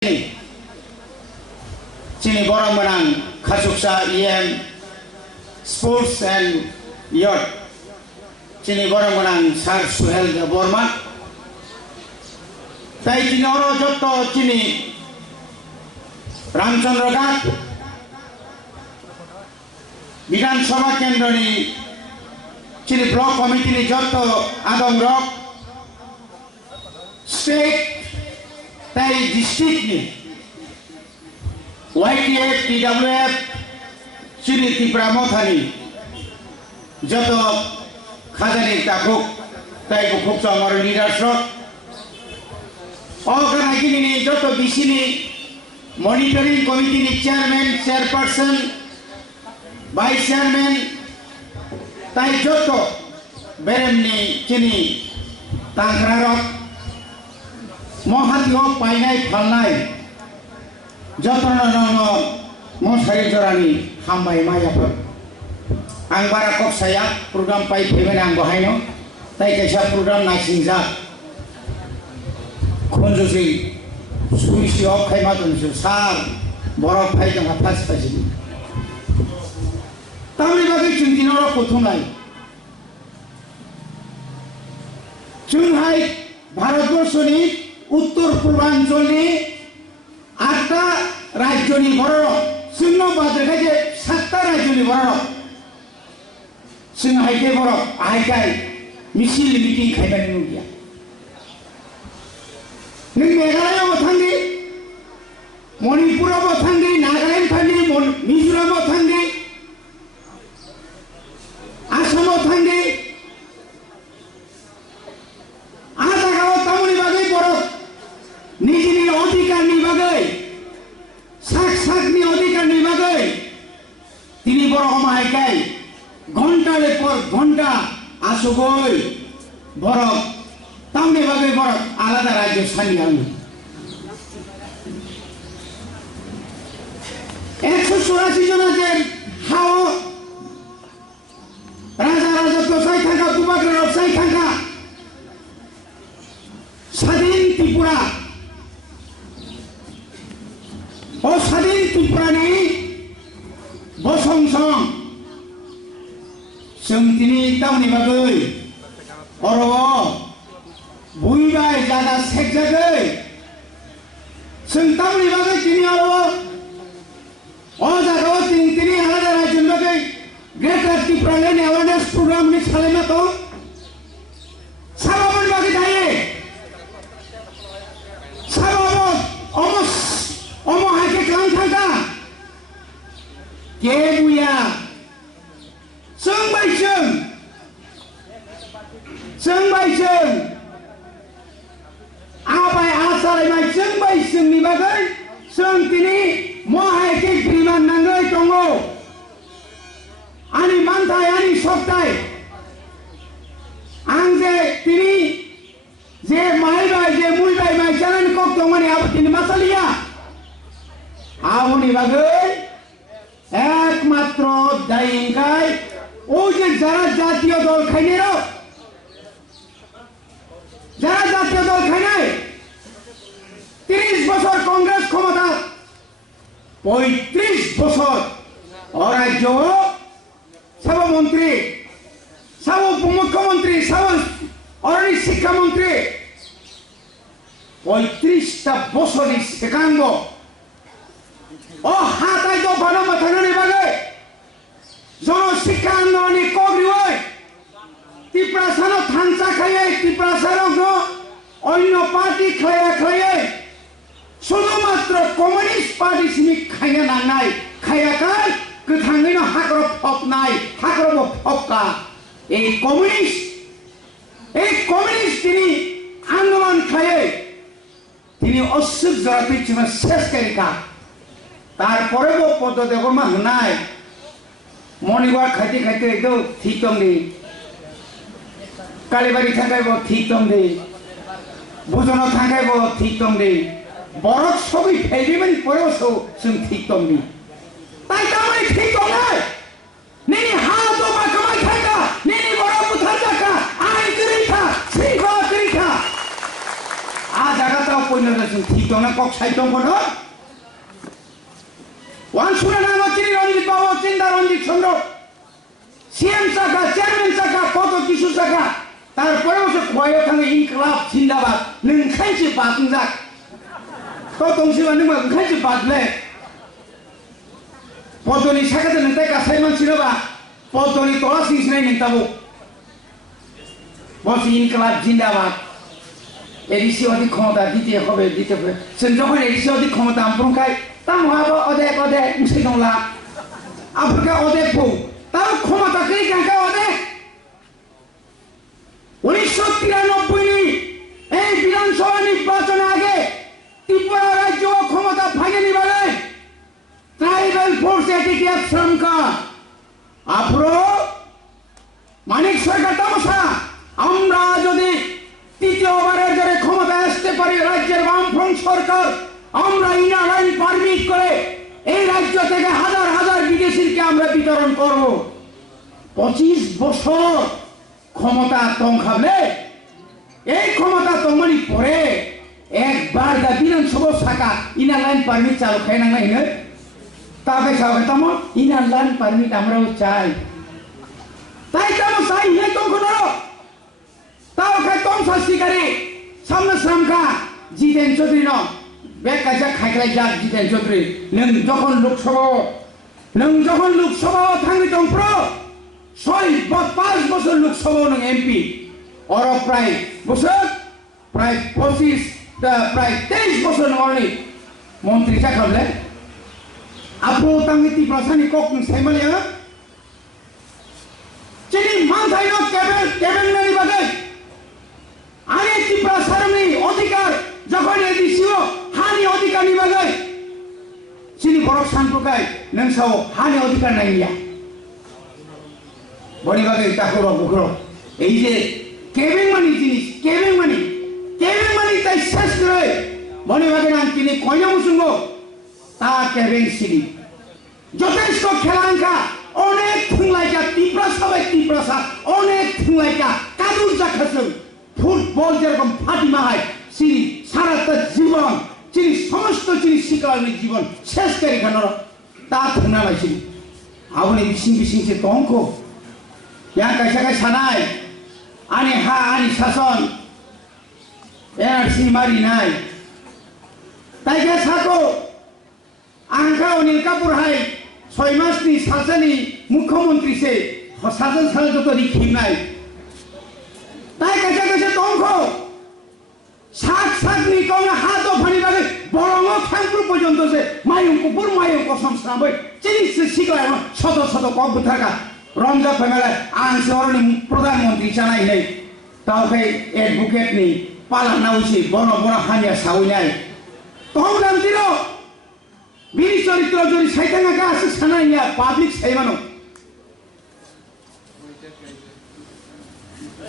Sini borang menang Khoroksa Sports and Yacht. Sini borang menang Sar Suhel Borma. Tai sini orang joto sini Ramchandra Ghat. Bidhan Sabha Kendra ni sini Block Committee ni joto Adong Rock. State tai district ni YTF, TWF, sini Tripura Mothani joto khajani takuk tai Bophung amar leadership organ ni joto bisini monitoring committee ni chairman, chairperson, vice chairman tai joto berem ni sini tangkrarok Mohatio painai phalnai jotona nono mosari jorani hambai maya per ang barakok saya program pai pheben ang bahaino tai kaisa program na singja khonjo si suisi ok khai ma ton sar borok phai jang phas phasi tamri bagi chuntinoro prothomai chunghai bharatborshoni उत्तर पूर्वांचलनि 8टा राज्यनि बर'राव जोंनो बाद्रायखाय 7टा राज्यनि बर'राव जों हायके बर'राव आहायखाय missile meeting खायबानि नुगिया नों मेघालयाव थांदि मणिपुराव थांदि नागालेण्ड थांदि मिजोरामाव थांदि आसामाव थांदि निजिनि अधिकारनि बागै साकनि अधिकारनि बागै तिनि बर' समायखाय घन्टाले पर घन्टा आसगै बर' तामनि बागै बर' आलादा राज्य सानियानो 184 जना जे हाव राजा साय थांखा कुबाग्राव साय थांखा स्वाधीन त्रिपुरा स्वाधीन त्रिपुरानि Bophung जों दिनै टाउननि बागै अर'आव बुंबाय जादा सेकजागै जों टाउननि बागै दिनै अर'आव जागायाव दिनै आलादा राज्यनि बागै ग्रेटार त्रिपुरा लेन्ड एवारनेस प्रग्रामनि खालामना दं साबाबोनि बागै दायो साबाबो हायके खालाम थांगा के बुया जों बायजों आबाय आसारायनाय जों बायजोंनि बागै जों दिनै महायके बिमान नाङै दङ आंनि मानथाय आंनि सप्ताय आं जे दिनै जे मायबाय जे मुयबाय मायजानानै कक दंमानि आबादनि मासालिया आवनि बागै एकमात्र दायिंखाय ओ जे যারা জাতীয় দল খাইনেরো যারা জাতীয় দল খাইনাই 30 বছর কংগ্রেস ক্ষমতা 35 বছর অরাজ্য সভামন্ত্রী সব উপমুখ্যমন্ত্রী সব অরণি শিক্ষামন্ত্রী 35টা বছরই সেকাঙ্গ ও হাতাই তো ভালো মাথানি বাগে জনশিক্ষা আন্দোলনী কগ্রিওই ত্রিপুরাসানো থানসা খাইয়ে ত্রিপুরাসানো অন্য পার্টি খাইয়ে শুধুমাত্র কমিউনিস্ট পার্টি সিমি খাইয়ে নাंनाय খাইয়াকাय गोथाङैनो हाग्राव फबनाय हाग्राव फबका এই কমিউনিস্ট তিনি আন্দোলন খাইয়ে তিনি অসুখ জড়াতে ছিল শেষ কারিকা তারপরেও পদ্মদেবর্মা হনায় মণিবার খাইতে খাইতে একদম ঠিক দংদি কালীবাড়ি থাকাইব ঠিক দংদি ভোজনাव থাকাইব ঠিক দংদি বরক সবই ফেরিবেন পরেও जों ঠিক দংদি তাই তামাই ঠিক দংনাय নেনি হা দবা কামাই থাকা নেনি বড় বুথার জাকা আই করিখা শ্রীবা করিখা আ জায়গাটাও পয়না जों ठीक दं ना कक साइड दं कोन वान सुना नाम चिनि रंजित बाबू चिंता रंजित चंद्र सीएम साका चेयरमैन साका कत किसु साका तारपरेও সে কয়ও थाङो इनकलाब जिंदाबाद नोंखायसो बादुंजाक तो दंसिबा नों ओंखायसो बादले पदनि साखाजों नोंथाय गासाय मानसिनोबा पदनि तला सिंसिनाय नोंताबो বলছি ইনকলাব জিন্দাবাদ এডিসি অধিক ক্ষমতা দিতে হবে जों যখন এডিসি অধিক ক্ষমতা আমপ্রংখাই তাম হাবো অদেক মুসি দংলা আফ্রিকা অদেক ফৌ তাও ক্ষমতা কই কাঙ্কা অদেক 1993 এই বিধানসভা নির্বাচন আগে ত্রিপুরা রাজ্য ক্ষমতা ভাঙে নিবালে ট্রাইবাল ফোর্স এটিটিএফ শ্রমকা আফ্রো মানিক সরকার তামসা আমরা যদি তৃতীয়বারের জন্য ক্ষমতা আসতে পারি রাজ্যের বামফ্রন্ট সরকার আমরা ইনার লাইন পারমিট করে এই রাজ্য থেকে হাজার হাজার বিদেশিকে আমরা বিতরণ করব 25 বছর ক্ষমতা তংখাবে এই ক্ষমতা তংমানি পরে একবার দা বিধানসভা শাখা ইনার লাইন পারমিট চালু খাই নাংলাই হে তাবে সাবে তম ইনার লাইন পারমিট আমরাও চাই তাই তম চাই হে তংখনো তাও খাই তম শাস্তিকারী সামনে সামকা জিতেন চৌধুরী ন বেকাজা খাইলাই যাক জিতেন চৌধুরী নং যখন লোকসভা থাঙ্গি দংপ্র 5 বছর লোকসভা নং এমপি অর প্রায় বছর প্রায় 23 বছর নরনি মন্ত্রী চাকরলে আপু তাঙ্গি তি প্রশাসনিক কক সাইমালে চিনি মানথাই ন ক্যাবিনেট বাগে আরে ত্রিপুরা সারনি অধিকার যখন এদিছিও হানি অধিকার নিবাগে চিনি বড় শান্তকাই নংসাও হানি অধিকার নাইয়া বড়ি বাগে তাকরো বুকরো এই যে কেবিং মানি জিনিস কেবিং মানি তাই শেষ করে বড়ি বাগে নাম তিনি কয়না মুসুঙ্গ তা কেবিং সিরি যথেষ্ট খেলাঙ্কা অনেক থুংলাইকা ত্রিপুরা অনেক থুংলাইকা কাদুর জাখাসং ফুটবল যেরকম ফাটিমা হয় চিনি সারাটা জীবন চিনি সমস্ত চিনি শিকারণের জীবন শেষ করে খানোর তা থুনা লাইছিনি আবনি বিসিং তংখ ইয়া কাইসাকাই সানাই আনি হা আনি শাসন এনআরসি মারি নাই তাইকে সাকো আংখা অনিল কাপুর হাই 6 মাসনি শাসনি মুখ্যমন্ত্রী সে শাসন সালে যত রিখিম নাই তাই কাছে তংখ শাক নি কংনা হাত ফানি বাগে বরং খানপুর পর্যন্ত যে মায়ুঙ্কুপুর সংস্থাবই চিনিস শিখলায় শত কব থাকা রমজা ফেমেলে আং শহরনি প্রধানমন্ত্রী জানাই নাই তাও খাই এডভোকেট নি পালা নাউছি বন হানিয়া সাউই নাই তংলাম দিল বিনি চরিত্র যদি সাইতাঙ্গা আছে সানাই নিয়া পাবলিক সাইমানো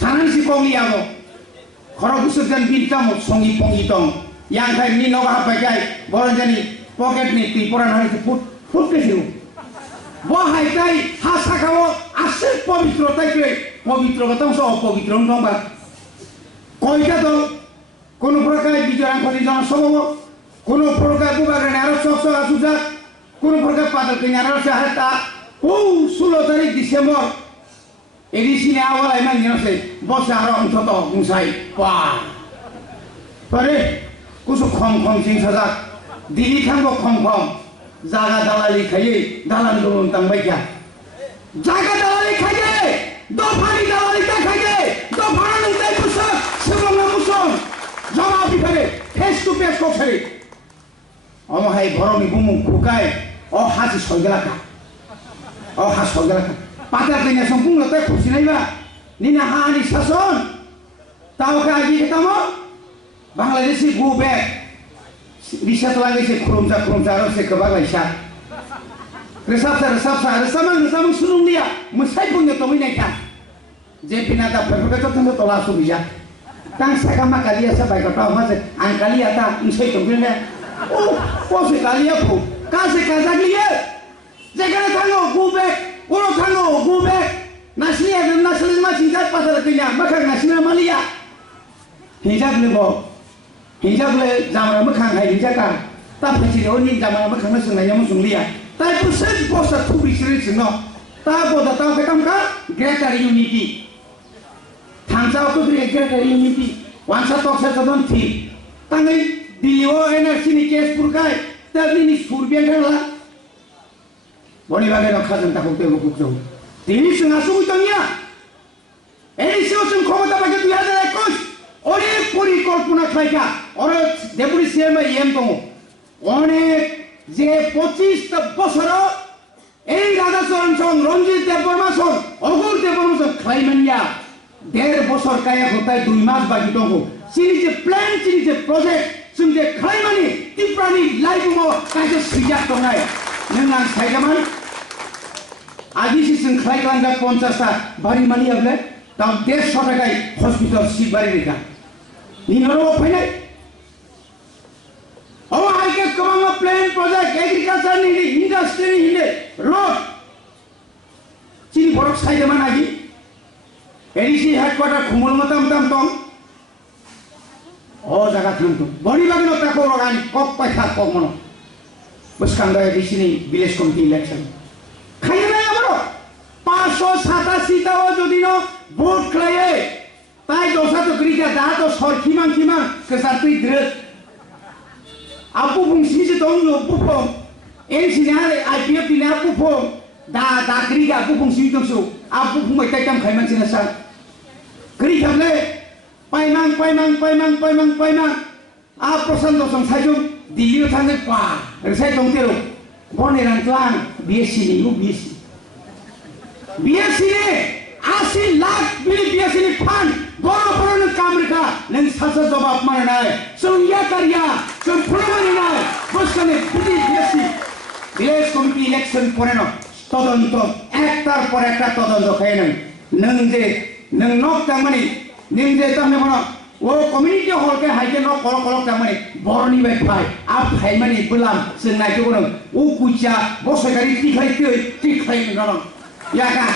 সানাইসি কংলিয়াবো খরকসা জন বিনতাম সঙ্গী পঙ্গিতং ইয়াংখাই নি নগা হাপাইকাই বরঞ্জানি পকেট নি ত্রিপুরা নাইতে ফুটকেছিল বহাই তাই হাসা খাও আসে পবিত্রতাই কে পবিত্র কথাও সব অপবিত্র নবা কয়টা তো কোন প্রকার বিজয়াঙ্কনি জনসভা কোন প্রকার বুবাগানে আরো সব আসুজা কোন প্রকার পাতাল কিনারা সাহাতা 16 তারিখ ডিসেম্বর এডিসিনে আওয়ালাই মানছে বসে আরো অন্তত মুসাই পা পরে কুসু খম সিং সাজাক দিদি থাকবো খম জাগা দালালি খাইয়ে দালান দলন তাংবাইকা জাগা দালালি খাইয়ে দফানি দালালি তা খাইয়ে দফানি তাই মুসক সেবঙ্গ মুসক জমা বিফারে ফেস টু ফেস কোফারে অমহাই ভরমি বুমু খুকাই ও হাসি সগলাকা পাতা কিনে সম্পূর্ণ তাই খুশি নাইবা নিনা হানি শাসন তাও কাজি কেতামো বাংলাদেশি গো ব্যাক রিসাত লাগেছে খুরুমজা আরো সে কবা লাইসা রেসামং সুনুং দিয়া মুসাই বুঙ্গে তমি নাইকা যে পিনাটা ফেফকে তো তোলা সুবিজা তাং সাকা মা কালিয়া সা বাইকা তা মাসে আং কালিয়া তা মুসাই তমিনে ও পসে কালিয়া ফু কাছে কাজাগলিয়ে যেখানে থাকো গো ব্যাক ওরা থাকো গো ব্যাক নাসলিয়া মা চিন্তা পাতা কিনা মাখা নাসলিয়া মালিয়া হিজাব নেব हिंजाबले जामरा मोखां हाय हिंजाका ता फैसिनो नि जामरा मोखां सोंनाय मोसुं लिया ता पुसे बसा थुबिसरि सिनो ता बोदा ता बेकामका ग्रेटर यूनिटी थांसाव को ग्रेटर यूनिटी वांसा तोक्सा तदन थी तांगै दिलिओ एनआरसी नि केस पुरकाय ता दिनि सुरबियान थांला बनि बागे न खाजन ताखौ तेबो कुकजौ दिनि जोंहा सुबुतनिया एनिसिओ जों क्षमता बागे 2021 अनेक परिकल्पना खालायखा आरो डेपुटी सीएम एम दङ अनेक जे 25 बছराव এই রাধাচরণ সং রঞ্জিত দেববর্মা সং অগুর দেববর্মা সং খাইমানিয়া 1.5 বছর কায়া হতায় 2 মাস বাকি দङ সিনি যে প্ল্যান সিনি যে প্রজেক্ট जों जे खाइमानि टिप्रानि लाइफुमो काजे सिजाक दंनाय नों आं साइगामान आदिसि जों खाइगानदा 50 ता बारि मानि आबले दाम 150 टाकाय हस्पिटाल सिट बारि रेखा निनरो फैनाय ओ आइके कमांगा प्लान प्रोजेक्ट एग्रीकल्चर नि इंडस्ट्री नि रोड चिनि बरक साइगामान आगि एडिसि हेडक्वार्टर खुमल मताम ताम तम ओ जागा थांतो बनि बागे न ताको रगानि कक पाइखा कक मनो बसखांगा एडिसि नि विलेज कमिटी इलेक्शन खाइनाय आमरो 587 ताओ जदि न भोट खाइए ताई दसा तो ग्रिका दा तो सरखिमान खिमान केसारति द्रेस आबु बुंसि जे दं लो बुफों एनसिना आइपीएफ दिना बुफों दा ग्रिका बुफुंसि दंसो आबु बुंबाय ताइताम खाइमानसिना सा ग्रिकाले पाइमां आ प्रशांत संसायजों दिल्ली थांगे पा रसाय दंतेरो बने रांतलां बीएससी नि बीएससी ने 80 लाख बीएससी नि फान बर'फोरनो कामरेखा नों सासा जवाब मारनाय जों याकारिया जों फोरमायनाय बसखाने बिदि बीएससी विलेज कमिटी इलेक्शन परेनो तदন্ত एकटार पर एकटा तदন্ত खाय नों जे नों नक तामानि नों जे तामने बनो वो कम्युनिटी हॉल के हाइके न कल कल तामानि बरनि बाय फाय आ फायमानि बोलाम जों नायखौ बनो ओ कुचा बसगारि तिखाय नन याका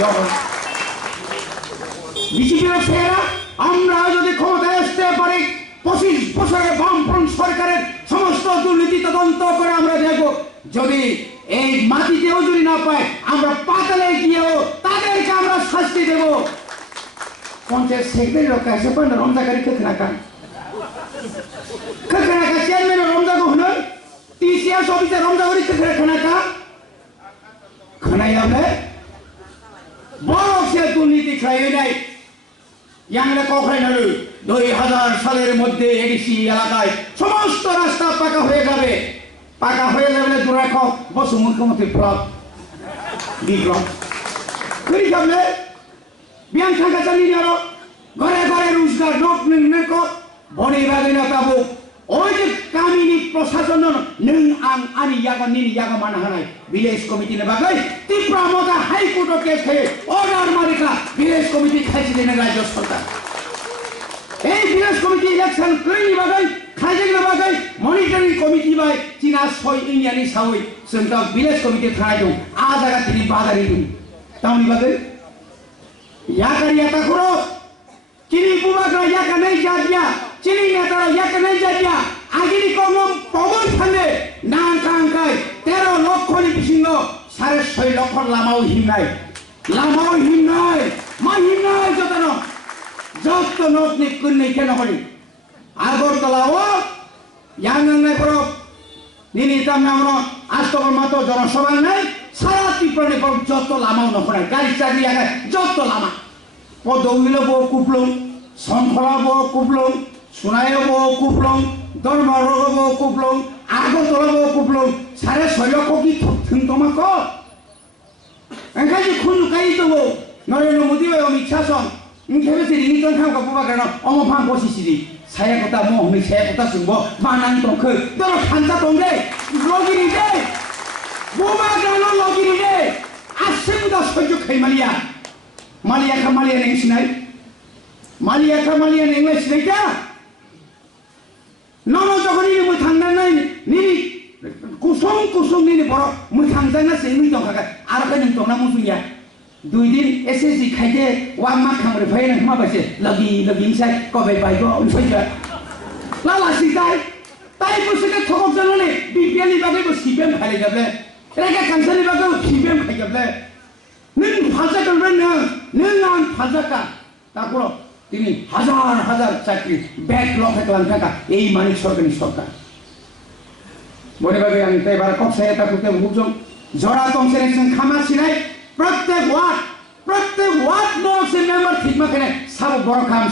यो বিজেপির ছেলেরা আমরা যদি ক্ষমতায় আসতে পারি 25 বছরের বামফ্রন্ট সরকারের সমস্ত দুর্নীতি তদন্ত করে আমরা দেখব যদি এই মাটিতেও যদি না পায় আমরা পাতালে গিয়েও তাদেরকে আমরা শাস্তি দেব পঞ্চায়েত সেক্রেটারির কাছে পান রমজাকারী খখনাকা চেয়ারম্যান রমজাগো হন টিসিএস অফিসে রমজাগরি খখনাকা খনাইয়াবে বড় সে দুর্নীতি খাইয়ে यांगले कखराइनालु 2000 सालेर मध्य एडिसि एलाकाय समस्त रास्ता पाका हये जाबे दुराख बसु मुख्यमंत्री फ्लप बिप्लव करि जाबले बियान थांगा जानि आरो घरे घरे रोजगार नक नंको बनि बागैना ताबो ओइ जे गामिनि प्रशासन नों आं आनि यागा निनि यागा मान हानाय विलेज कमिटी ने बागै तिप्रा मगा हाई कोर्ट केस खाय अर्डार मारिका विलेज कमिटी खाइछि देना राज्य सरकार ए विलेज कमिटी इलेक्शन करिनि बागै खाइजेना बागै मनिटरिंग कमिटी बाय चिना 6 इंडियानि सावै जों दा विलेज कमिटी थानाय दं आ जागा तिनि बादारि दं ताउनि बागै याकारिया ताखरो चिनि बुबाग्रा याका नै जादिया चिनि नेता याका नै जादिया आगिनि कमम पवन थाने नांकांकाय 13 लक्षनि बिसिङाव 6.5 लक्ष लामाव हिमनाय मा हिमनाय जतन जत नटनि कुन्नै के नहरि आगरतलाव यांगनाय पर निनि तामनामनो आस्तबर मातो जनसभा नाय सारा टिप्रानि पर जत लामाव नखनाय गाड़ी चागि यागा जत लामा पदौगिलो बो कुप्लुं संखला बो कुप्लुं सुनायो बो कुप्लुं दरमारो बो कुप्लुं आगरतला बो कुप्लुं 6.5 लक्ष कि थुंतमाक एंखायनो खुनुकाय दङ नरेन्द्र मोदी व अमित शाह सं इंखेबे रिनिटन खामका बुबाग्रानो अमफां बसिसिरि साया कथा महमै साया कथा सुंबो मानां दंखो दर खानता दंदे लगिरि दे बुबाग्रानो लगिरि दे आसेबुदा सयज खैमालिया मालिया नेंसिनाय मालिया नेंलाय सिनायका ननो जगनि मोथांनानै निनि कुसुम निनि बर मोथांजाना सेनि दंखागा आरो नों दंना मुफिया 2 दिन एसएससी खाइदे वा मा खामरे फायन मा बासे लगी साइ कबे बायगो उनसैजा लालासि जाय ताई बोसोके थकब जानानै बिपिएलनि बागैबो सिपिएम खालि जाबले रेगा कान्सारनि बागैबो सिपिएम खालि जाबले नों फाजा करबे नों आं फाजाका तारপর তিনি হাজার হাজার চাকরি ব্যাকলগ একলান টাকা এই মানিক সরকারি সরকার বনে বাগে আমি তাই বার কক্সায় এটা করতে বুঝম জরা তংসের जों খামাছিনাই প্রত্যেক ওয়ার্ড নসে মেম্বার ঠিক মাখানে সাব বড় খাম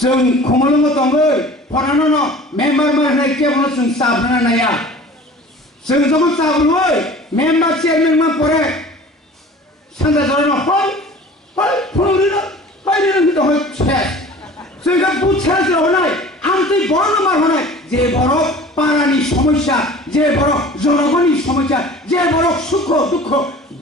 जों खमलंग दंगै फरानो न मेम्बार मारनाय केवल जों साबना नाया जों जब साबुय मेम्बार चेयरमैन मा परे सानजा जरनो हय फुलुरिनो हयनो दहय छे जों गा बुछा जरनाय आमति बड़ मार हनाय जे बड़ पारानि समस्या जे बड़ जनगणनि समस्या जे बड़ सुख दुख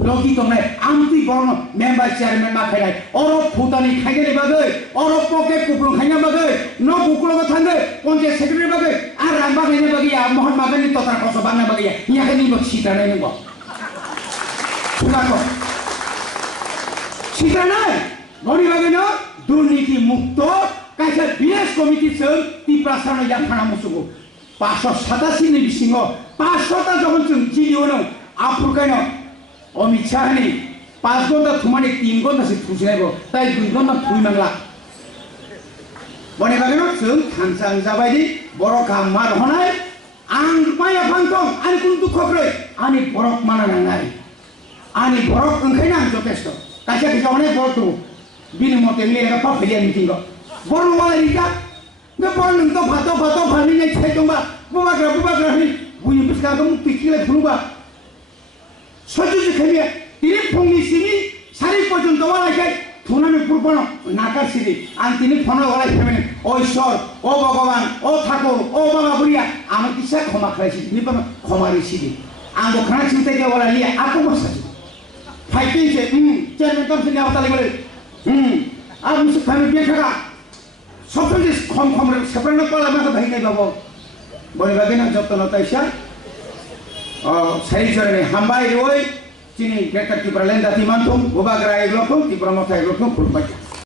ब्लगी दंनाय आमति बड़ मेम्बार चेयरमैन मा खायनाय अर फुटानि खायनाय बागै अर पके कुब्रं खायनाय बागै न बुकुलग थांगै पंचायत सेक्रेटारि बागै आ रांबा खायनाय बागै आ महन मागनि तथा खस बांना बागै याखनि बो सिटानाय नंगौ सुनाको सिटानाय गनि बागैनो दुर्नीति मुक्त कायसा बिएस कमिटि जों तिप्रासानो याखाना मुसुगो 587 नि बिसिङाव 500 ता जगन जों जिलियोनो आफुरकायनो अमित शाहनि 5 घन्टा थुमानि 3 घन्टासो थुसिनायबो ताइ 2 घन्टा थुइनांला बने बागैनो जों खानसां जाबायदि बर' गामार हनाय आं माया फांथं आनि कुन दुखख्रै आनि बरक माना नांनाय आनि बरक ओंखायनो आं जथेस्थ कायसा किजावने बरथु बिनि मते लेगा पाफेलिया मिटिंग बर वालारिका बे बर नों तो फातो फालिनाय थाइदोंबा बुबाग्रानि बुनि बिस्काखौ पिकिलाय फुनुबा सजुजु खेमिया तिनि फुंनि सिनि 4 पर्यन्त वालायखाय थुनानै पुरपनो नाकारसिरि आं तिनि फनो वालाय फेमेने ओ ईश्वर ओ भगवान ओ ठाकुर ओ बाबा बुरिया आम किसा क्षमा खालायसि तिनि पनो क्षमारि सिरि आं गखाना चिन्ता के वालालिया आको बसासि फाइटिंसे चेयरमैन तमसिनि आवताले गले आ मुसु खामि बेखा सबसे खम सेपरेट पाला माखा भाइनाय बाबो बने बागैनो जतन ताइसा सारि जरने हामबाय रोय चिनि ग्रेटर तिब्रालेन दाति मानथुम बुबाग्रा एग्लखौ तिब्रा मथा एग्लखौ खुलुमबाय